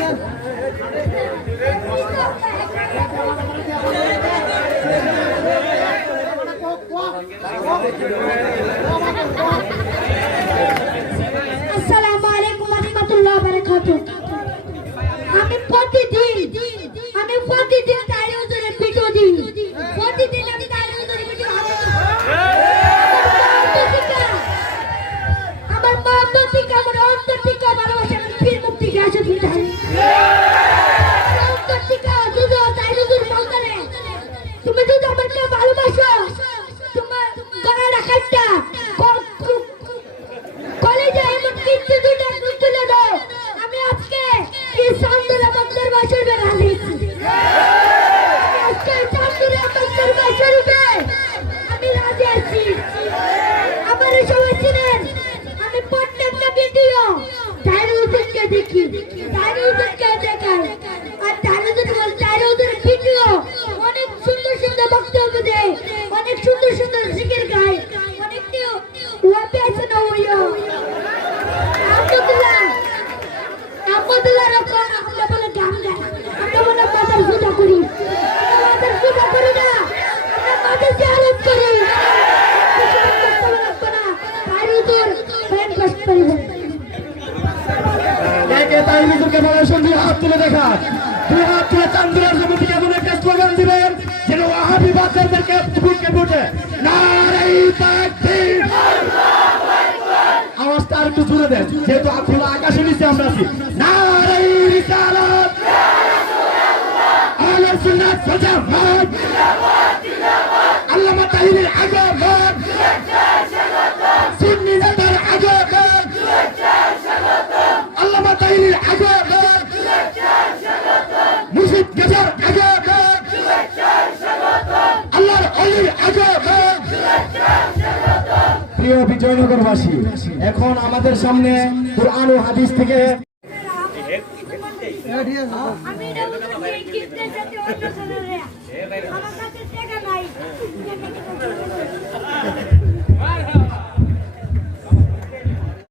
দেন হাত তুলে দেখা। দুই হাত তুলে চান্দুরার সমিতি এমন একটা স্লোগান দিবেন আওয়াজটা আর একটু জোরে দেন, যেহেতু আব্দুল আকাশের নিচে আমরা আছি। নারাই Şegatay'ın azabı Müzik gezer azabı আল্লাহর অলির আজবে প্রিয় বিজয়নগরবাসী এখন আমাদের সামনে কোরআন ও হাদিস থেকে আমি